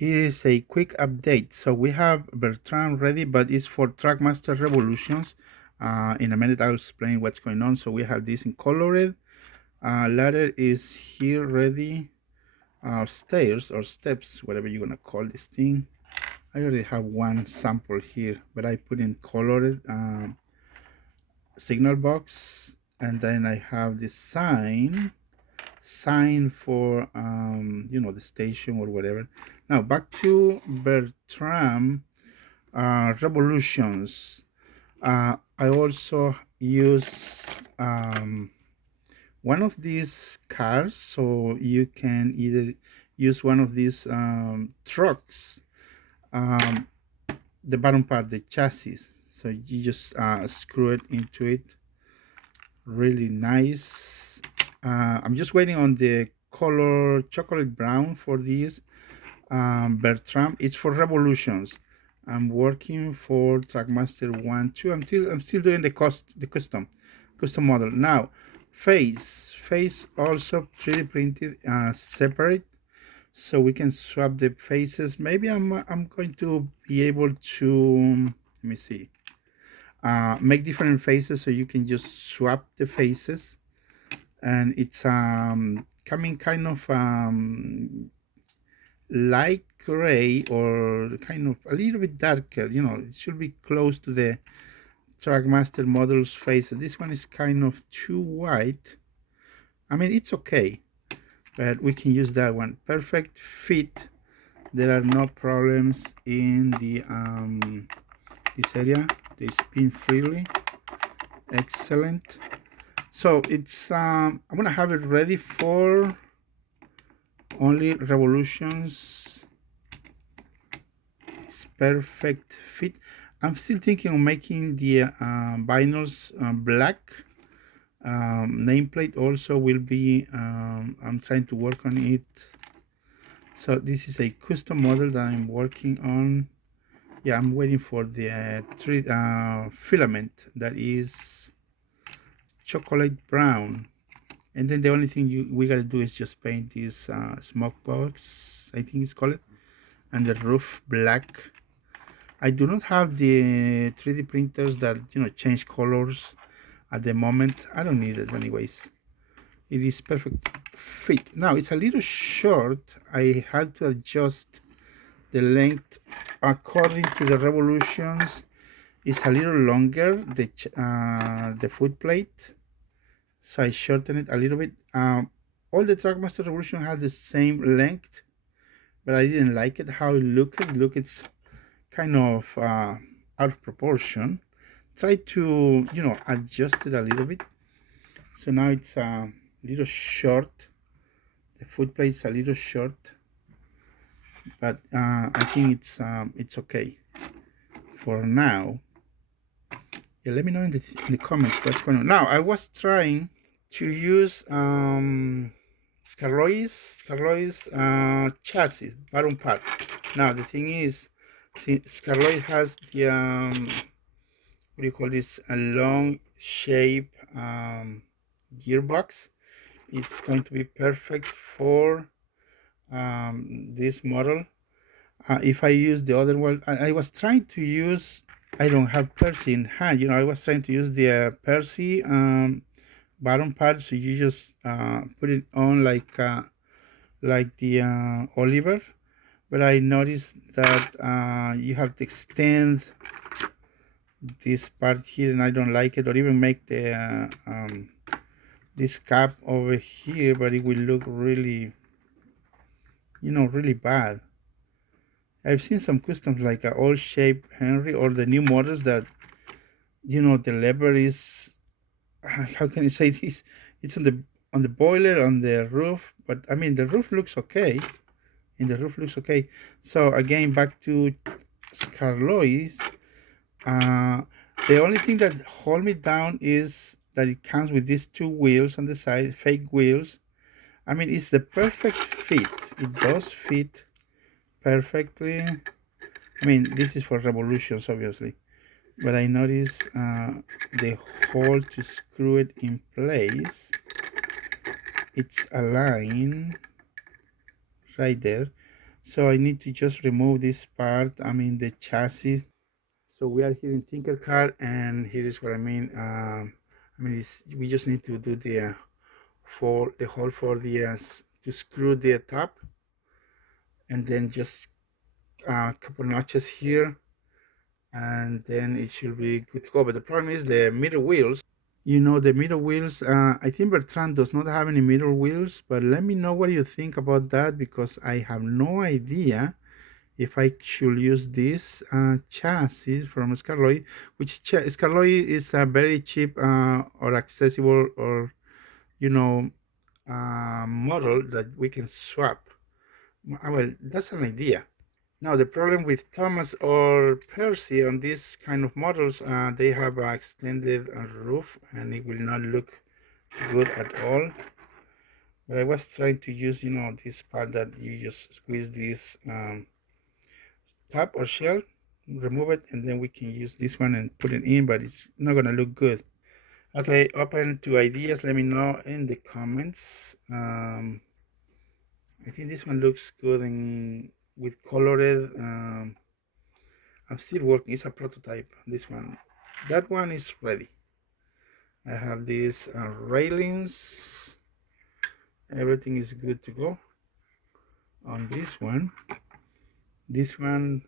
Here is a quick update. So we have Bertrand ready, but it's for Trackmaster Revolutions. In a minute, I'll explain what's going on. So we have this in colored. Ladder is here ready. Stairs or steps, whatever you're gonna call this thing. I already have one sample here, but I put in colored signal box, and then I have this sign for the station or whatever. Now back to Bertram Revolutions. I also use one of these cars, so you can either use one of these trucks, um, the bottom part, the chassis, so you just screw it into it. Really nice. I'm just waiting on the color chocolate brown for this. Bertram, it's for Revolutions. I'm working for Trackmaster 1, 2. I'm still doing the custom model. Now, face also 3D printed separate, so we can swap the faces. Maybe I'm going to be able to, let me see, make different faces so you can just swap the faces, and it's coming kind of light gray or kind of a little bit darker. It should be close to the Trackmaster model's face. This one is kind of too white. I mean, it's okay, but we can use that one. Perfect fit. There are no problems in the this area. They spin freely. Excellent. So it's I'm gonna have it ready for only Revolutions. It's perfect fit. I'm still thinking of making the vinyls black. Nameplate also will be, I'm trying to work on it. So this is a custom model that I'm working on. Yeah, I'm waiting for the filament that is chocolate brown, and then the only thing we gotta do is just paint this smoke box, I think it's called, and the roof black. I do not have the 3D printers that change colors at the moment. I don't need it anyways. It is perfect fit. Now it's a little short. I had to adjust the length according to the Revolutions. It's a little longer, the foot plate, so I shortened it a little bit. All the Trackmaster Revolution had the same length, but I didn't like it how it looked. It's kind of out of proportion. Try to adjust it a little bit. So now it's a little short. The foot plate is a little short, but I think it's okay for now. Yeah, let me know in the comments what's going on. Now I was trying to use Scarlois chassis bottom part. Now the thing is, Scarlois has the what do you call this, a long shape gearbox. It's going to be perfect for this model. If I use the other one, I was trying to use, I don't have Percy in hand, I was trying to use the Percy bottom part, so you just put it on like the Oliver, but I noticed that you have to extend this part here, and I don't like it, or even make the this cap over here, but it will look really, really bad. I've seen some customs like a old shape Henry or the new models that the lever is, how can I say this, it's on the boiler on the roof, but I mean the roof looks okay, so again, back to Scarlois. The only thing that hold me down is that it comes with these two wheels on the side, fake wheels. I mean, it's the perfect fit. It does fit perfectly. I mean, this is for Revolutions, obviously, but I noticed the hole to screw it in place. It's aligned right there, So I need to just remove this part, I mean the chassis. So we are here in Tinkercad, and here is what I mean. We just need to do the for the hole for the to screw the top, and then just a couple notches here, and then it should be good to go. But the problem is the middle wheels. The middle wheels. I think Bertrand does not have any middle wheels, but let me know what you think about that, because I have no idea if I should use this chassis from Scarloy, which Scarloy is a very cheap or accessible, or model that we can swap. Well, that's an idea. Now the problem with Thomas or Percy on these kind of models, they have an extended roof, and it will not look good at all. But I was trying to use, this part that you just squeeze this top or shell, remove it, and then we can use this one and put it in, but it's not gonna look good. Okay, open to ideas. Let me know in the comments. I think this one looks good with colored. I'm still working. It's a prototype. This one, that one is ready. I have these railings. Everything is good to go on this one. This one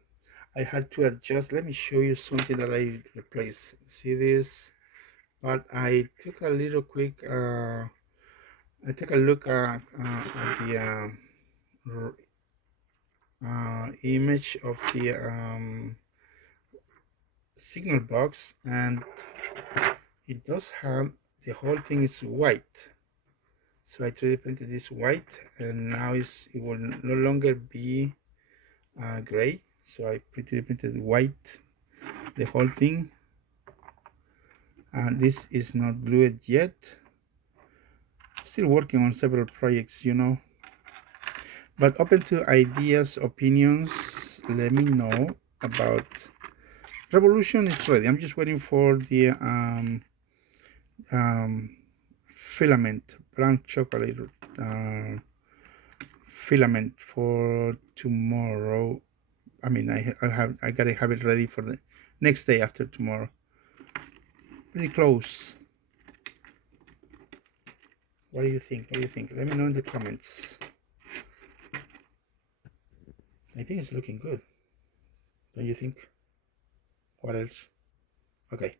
I had to adjust. Let me show you something that I replaced. See this? But I took a little quick. I take a look at the image of the signal box, and it does have, the whole thing is white. So I 3D printed this white, and now it will no longer be gray. So I 3D printed white, the whole thing. And this is not glued yet. Still working on several projects, but open to ideas, opinions. Let me know about Revolution. Is ready. I'm just waiting for the filament, brown chocolate filament for tomorrow. I mean, I gotta have it ready for the next day after tomorrow. Pretty close. What do you think? Let me know in the comments. I think it's looking good. Don't you think? What else? Okay.